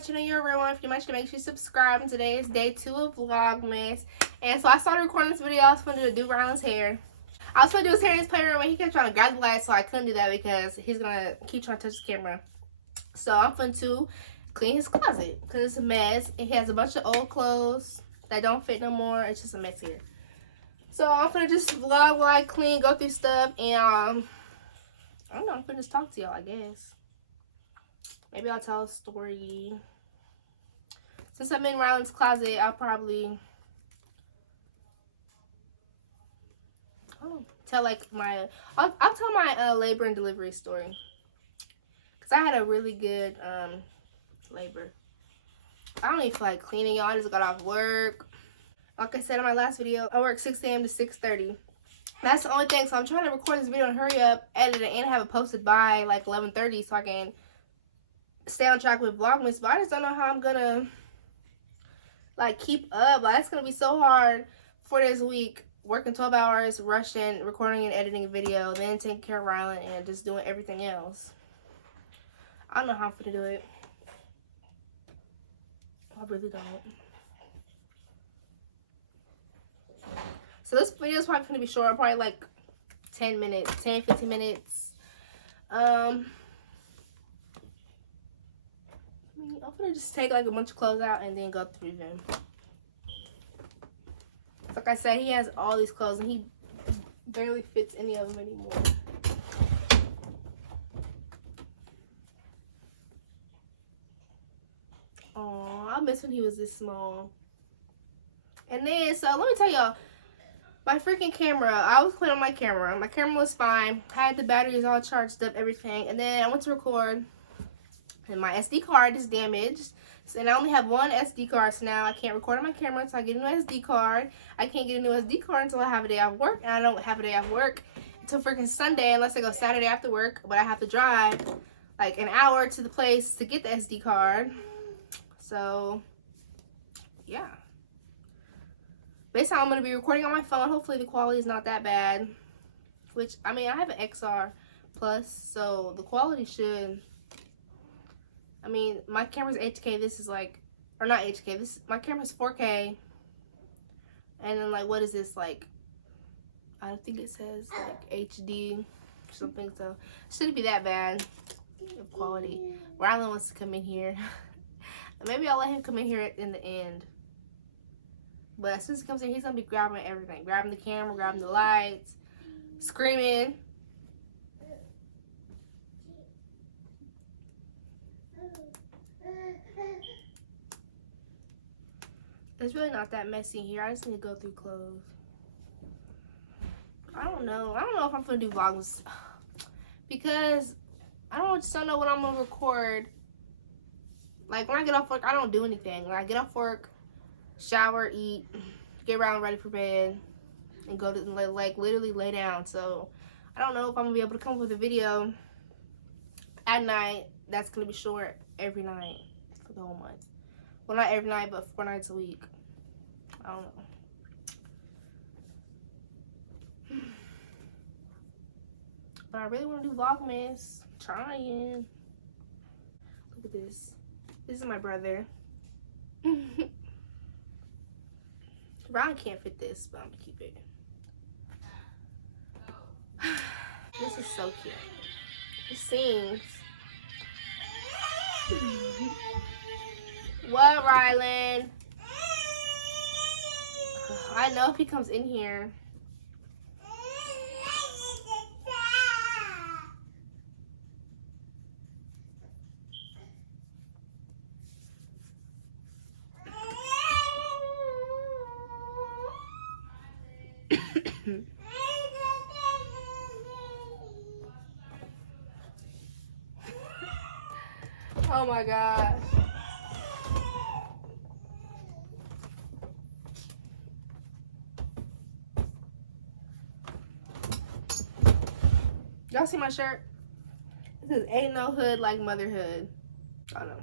my channel, you're a real one. If you're my channel, make sure you subscribe. And today is day 2 of Vlogmas. And so I started recording this video. I was going to do Rylan's hair. I was going to do his hair in his playroom, and he kept trying to grab the light, so I couldn't do that because he's going to keep trying to touch the camera. So I'm going to clean his closet because it's a mess. He has a bunch of old clothes that don't fit no more. It's just a mess here. So I'm going to just vlog while I clean, go through stuff, and I don't know, I'm going to just talk to y'all, I guess. Maybe I'll tell a story. Since I'm in Rylan's closet, I'll probably tell like I'll tell my labor and delivery story. Cause I had a really good labor. I don't even feel like cleaning, y'all. I just got off work. Like I said in my last video, I work 6 a.m. to 6:30. That's the only thing. So I'm trying to record this video and hurry up, edit it, and have it posted by like 11:30 so I can stay on track with Vlogmas. But I just don't know how I'm gonna like keep up. Like, it's gonna be so hard 4 days a week, working 12 hours, rushing, recording and editing a video, then taking care of Rylan and just doing everything else. I don't know how I'm gonna do it. I really don't. So this video is probably gonna be short, probably like 10 minutes, 10-15 minutes. I'm gonna just take like a bunch of clothes out and then go through them. Like I said, he has all these clothes and he barely fits any of them anymore. Oh, I miss when he was this small. And then, so let me tell y'all, my freaking camera, I was cleaning my camera. My camera was fine. I had the batteries all charged up, everything. And then I went to record, and my SD card is damaged. And I only have one SD card, so now I can't record on my camera until I get a new SD card. I can't get a new SD card until I have a day off work, and I don't have a day off work until freaking Sunday unless I go Saturday after work. But I have to drive like an hour to the place to get the SD card. So yeah, basically I'm gonna be recording on my phone. Hopefully the quality is not that bad. Which, I mean, I have an XR Plus, so the quality should. I mean, my camera's 8K. This is like, or not 8K. My camera's 4K. And then like, what is this like? I think it says like HD or something. So it shouldn't be that bad of quality. Rylan wants to come in here. Maybe I'll let him come in here in the end. But as soon as he comes in, he's gonna be grabbing everything, grabbing the camera, grabbing the lights, screaming. It's really not that messy here. I just need to go through clothes. I don't know if I'm gonna do vlogs because just don't know what I'm gonna record. Like, when I get off work, I don't do anything. When I get off work, shower, eat, get around ready for bed, and go to like literally lay down. So I don't know if I'm gonna be able to come up with a video at night that's gonna be short every night for the whole month. Well, not every night, but 4 nights a week. I don't know. But I really want to do Vlogmas. I'm trying. Look at this. This is my brother. Ron can't fit this, but I'm going to keep it. This is so cute. It sings. What, Rylan? I know if he comes in here. Oh my gosh. Y'all see my shirt? It says, "Ain't no hood like motherhood." I don't know.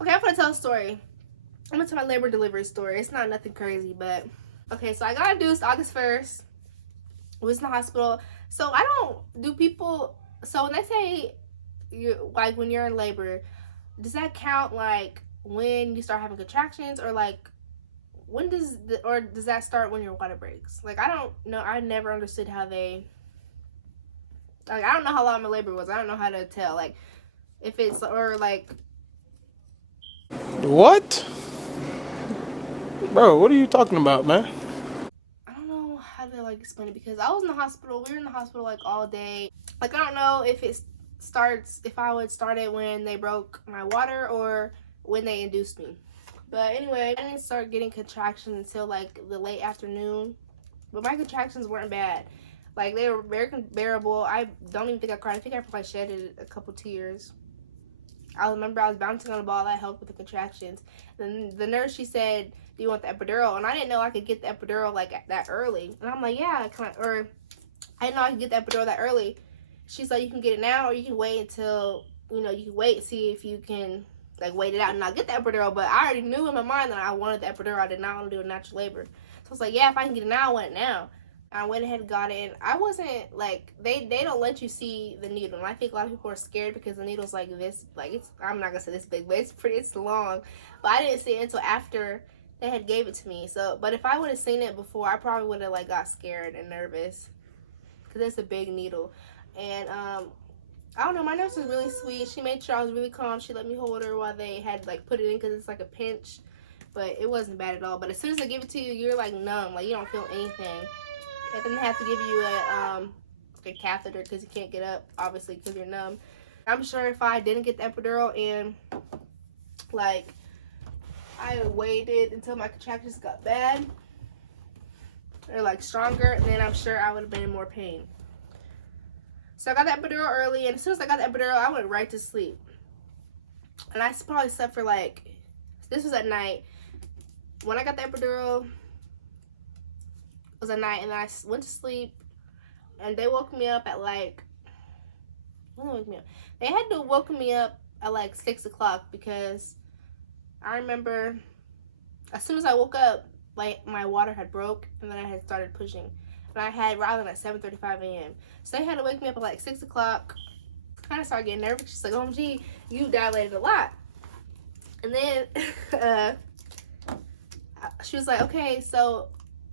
Okay, I'm gonna tell a story. I'm gonna tell my labor delivery story. It's not nothing crazy, but okay, so I got induced August 1st. I was in the hospital. So I don't do people, so when they say you like when you're in labor, does that count like when you start having contractions, or like when does or does that start when your water breaks? Like, I don't know. I never understood how they, like, I don't know how long my labor was. I don't know how to tell, like, if it's, or like, What? Bro, what are you talking about, man? I don't know how to like explain it, because I was in the hospital. We were in the hospital like all day. Like, I don't know if it starts, if I would start it when they broke my water or when they induced me. But anyway, I didn't start getting contractions until like the late afternoon. But my contractions weren't bad. Like, they were very bearable. I don't even think I cried. I think I probably shedded a couple tears. I remember I was bouncing on the ball. That helped with the contractions. Then the nurse, she said, "Do you want the epidural?" And I didn't know I could get the epidural like that early. And I'm like, "Yeah, or I didn't know I could get the epidural that early." She's like, "You can get it now, or you can wait until, you can wait, see if you can like wait it out and not get the epidural." But I already knew in my mind that I wanted the epidural. I did not want to do a natural labor. So I was like, "Yeah, if I can get it now, I want it now." I went ahead and got it, and I wasn't like, they don't let you see the needle, and I think a lot of people are scared because the needle's like this, like, it's, I'm not gonna say this big, but it's long. But I didn't see it until after they had gave it to me. So, but if I would have seen it before, I probably would have like got scared and nervous, because it's a big needle. And I don't know, my nurse was really sweet. She made sure I was really calm. She let me hold her while they had like put it in, because it's like a pinch, but it wasn't bad at all. But as soon as they give it to you, you're like numb, like you don't feel anything. And then they have to give you a catheter, because you can't get up, obviously, because you're numb. I'm sure if I didn't get the epidural and like I waited until my contractions got bad or like stronger, then I'm sure I would have been in more pain. So I got the epidural early, and as soon as I got the epidural, I went right to sleep. And I probably slept for like, this was at night. When I got the epidural, it was at night, and then I went to sleep, and they woke me up at like, when they woke me up? They had to woke me up at like 6 o'clock, because I remember as soon as I woke up, like my water had broke, and then I had started pushing. And I had Rylan at 7:35 a.m. So they had to wake me up at like 6 o'clock. Kind of started getting nervous. She's like, "OMG, you dilated a lot." And then she was like, "Okay, so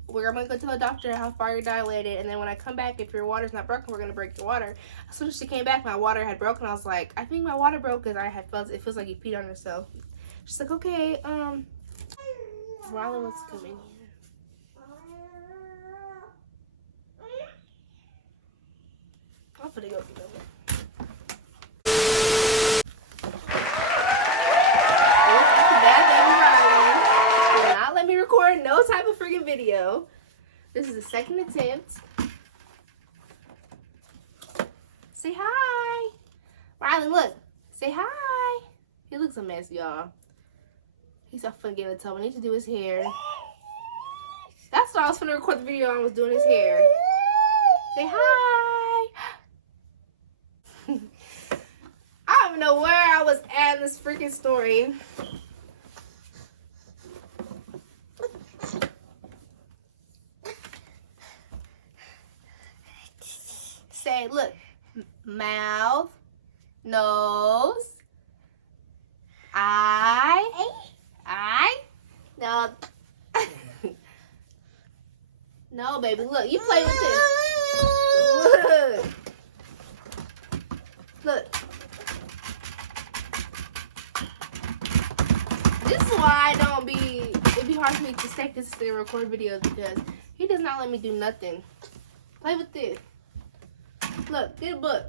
we're gonna go tell the doctor how far you're dilated, and then when I come back, if your water's not broken, we're gonna break your water." As soon as she came back, my water had broken. I was like, "I think my water broke," because I had felt, it feels like you peed on yourself. She's like, "Okay, Rylan, let's come in here." I'm gonna go get over. Will not let me record no type of freaking video. This is the second attempt. Say hi. Rylan, look. Say hi. He looks a mess, y'all. He's so fun getting a tub. I need to do his hair. That's what I was finna record the video on, was doing his hair. Say hi. I don't even know where I was at in this freaking story. Say, look. Mouth. Nose. Eye. No. No, baby. Look, you play with this. Look. This is why it'd be hard for me to stay consistent and record videos, because he does not let me do nothing. Play with this. Look, get a book.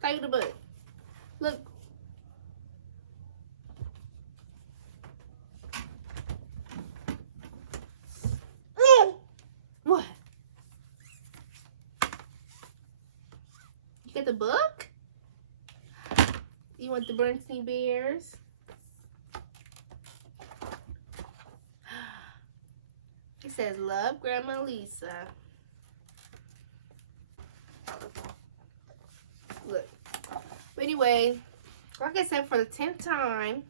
Play with the book. Look. What? You get the book? You want the Bernstein Bears? It says, "Love, Grandma Lisa." Look. But anyway, like I said, for the 10th time,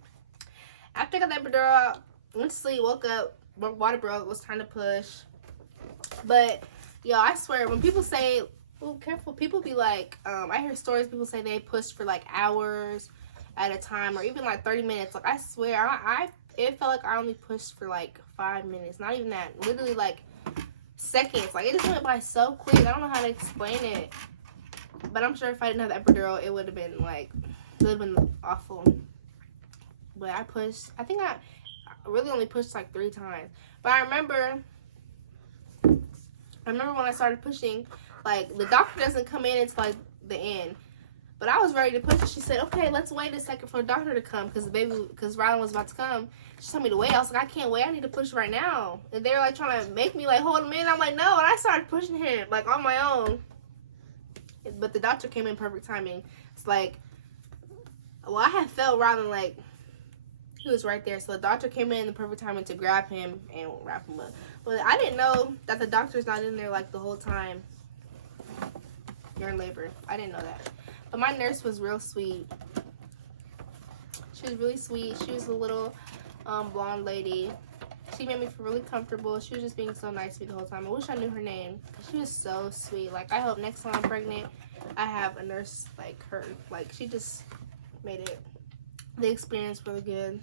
after I got that epidural, went to sleep, woke up, water broke, was trying to push. But, yo, I swear, when people say, "Oh, careful," people be like, I hear stories, people say they pushed for like hours, at a time, or even like 30 minutes. Like I swear, it felt like I only pushed for like 5 minutes, not even that. Literally like seconds. Like it just went by so quick. I don't know how to explain it, but I'm sure if I didn't have the epidural, it would have been awful. But I pushed. I think I really only pushed like 3 times. But I remember when I started pushing, like the doctor doesn't come in until like the end. But I was ready to push it. She said, "Okay, let's wait a second for the doctor to come because Rylan was about to come." She told me to wait. I was like, "I can't wait. I need to push right now." And they were like trying to make me like hold him in. I'm like, "No!" And I started pushing him like on my own. But the doctor came in perfect timing. It's like, well, I had felt Rylan like he was right there. So the doctor came in the perfect timing to grab him and wrap him up. But I didn't know that the doctor's not in there like the whole time during labor. I didn't know that. But my nurse was real sweet. She was really sweet. She was a little blonde lady. She made me feel really comfortable. She was just being so nice to me the whole time. I wish I knew her name. She was so sweet. Like, I hope next time I'm pregnant, I have a nurse like her. Like, she just made the experience really good.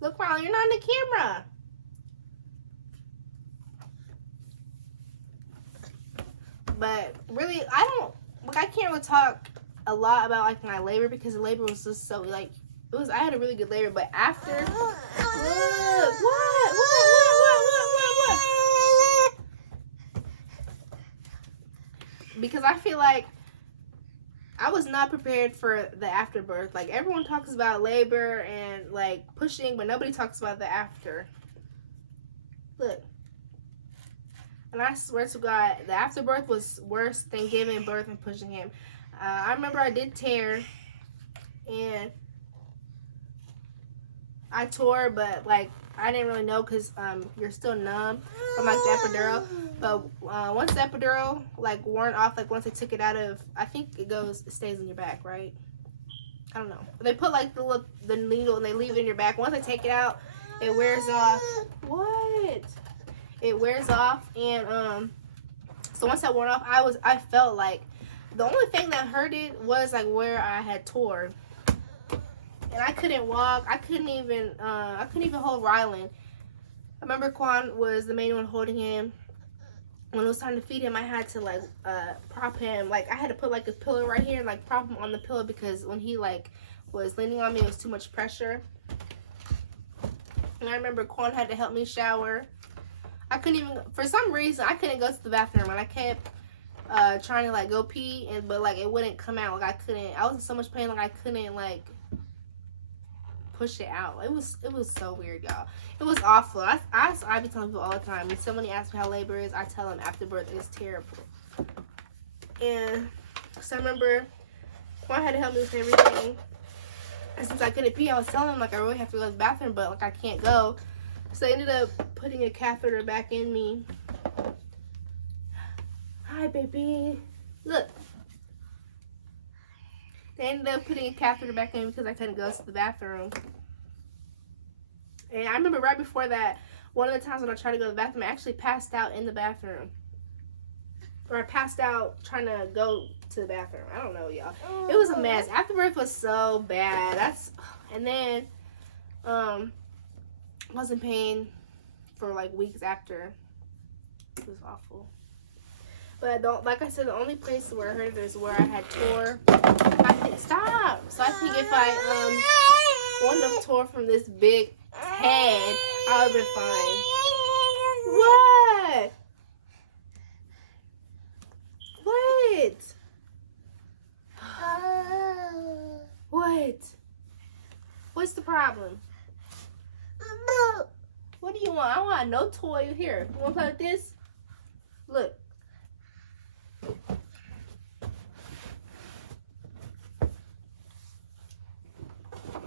Look, Rylan, you're not in the camera. But really, I can't really talk a lot about like my labor because the labor was just so like I had a really good labor, but after what because I feel like I was not prepared for the afterbirth. Like everyone talks about labor and like pushing, but nobody talks about the after. Look. And I swear to God, the afterbirth was worse than giving birth and pushing him. I remember I did tear, and I tore, but like I didn't really know because you're still numb from like the epidural. But once the epidural like worn off, like once they took it out of, I think it stays in your back, right? I don't know. They put like the needle and they leave it in your back. Once they take it out, it wears off. What? It wears off, and so once that wore off, I felt like the only thing that hurted was like where I had tore, and I couldn't walk. I couldn't even hold Rylan. I remember Quan was the main one holding him. When it was time to feed him, I had to like prop him. Like I had to put like a pillow right here and like prop him on the pillow because when he like was leaning on me, it was too much pressure. And I remember Quan had to help me shower. I couldn't even, for some reason, I couldn't go to the bathroom, and I kept trying to like go pee, but like it wouldn't come out. Like I was in so much pain, like I couldn't like push it out. It was so weird, y'all. It was awful. I be telling people all the time. When somebody asks me how labor is, I tell them afterbirth is terrible. And so I remember Quan had to help me with everything. And since I couldn't pee, I was telling him like I really have to go to the bathroom, but like I can't go. So they ended up putting a catheter back in me. Hi, baby. Look. They ended up putting a catheter back in me because I couldn't go to the bathroom. And I remember right before that, one of the times when I tried to go to the bathroom, I actually passed out in the bathroom. Or I passed out trying to go to the bathroom. I don't know, y'all. It was a mess. Afterbirth was so bad. And then, I was in pain for like weeks after. It was awful. But like I said, the only place where I hurt it is where I had tore. Stop. So I think if I wouldn't have tore from this big head, I would have been fine. What? What? What's the problem? What do you want? I want no toy here. You want to play with this? Look.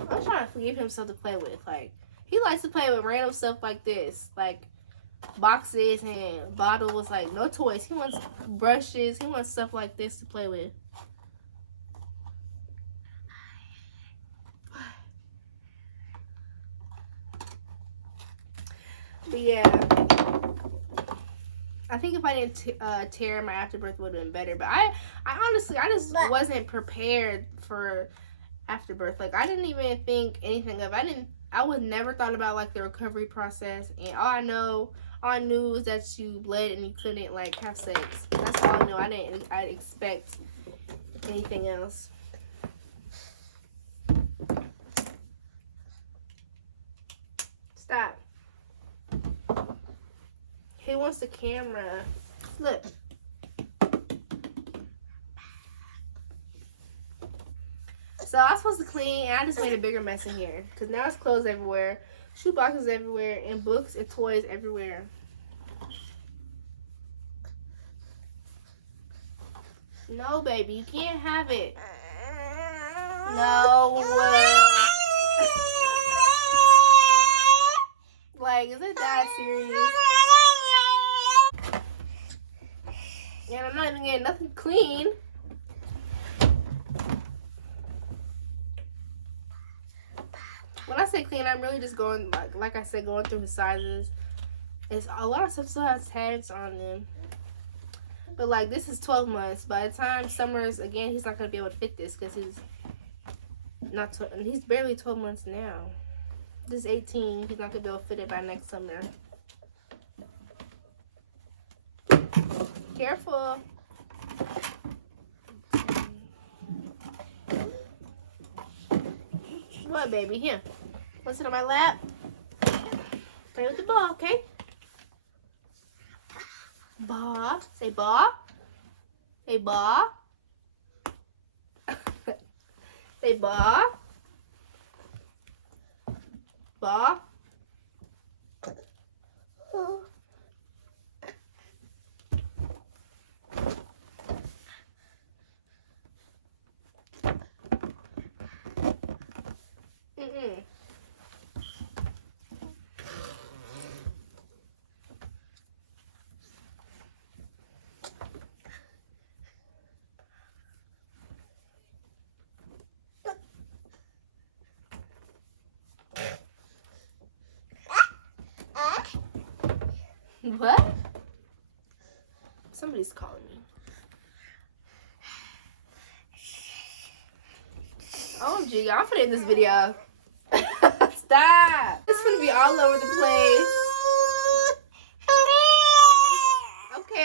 I'm trying to give him something to play with. Like, he likes to play with random stuff like this. Like, boxes and bottles. Like, no toys. He wants brushes. He wants stuff like this to play with. But yeah, I think if I didn't tear, my afterbirth would have been better. But I honestly, I just wasn't prepared for after birth. Like, I didn't even think anything of it. I would never thought about like the recovery process, and all I knew was that you bled and you couldn't like have sex. That's all I knew. I didn't expect anything else. Stop. He wants the camera. Look. So I was supposed to clean, and I just made a bigger mess in here. Because now it's clothes everywhere, shoe boxes everywhere, and books and toys everywhere. No, baby, you can't have it. No. Like, is it that serious? And I'm not even getting nothing clean. When I say clean, I'm really just going, like I said, going through his sizes. It's a lot of stuff still has tags on them. But like, this is 12 months. By the time summer's again, he's not gonna be able to fit this because he's barely 12 months now. This is 18. He's not gonna be able to fit it by next summer. Careful. What, baby? Here. Want to sit on my lap? Play with the ball, okay? Ball. Say ball. Say ball. Say ball. Ball. What? Somebody's calling me. OMG, I'm finna end this video. Stop. It's gonna be all over the place.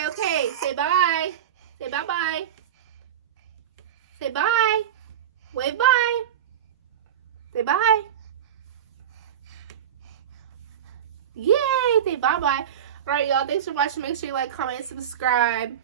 Okay. Say bye. Say bye-bye. Say bye. Wave bye. Say bye. Yay. Say bye-bye. Alright, y'all. Thanks for watching. Make sure you like, comment, and subscribe.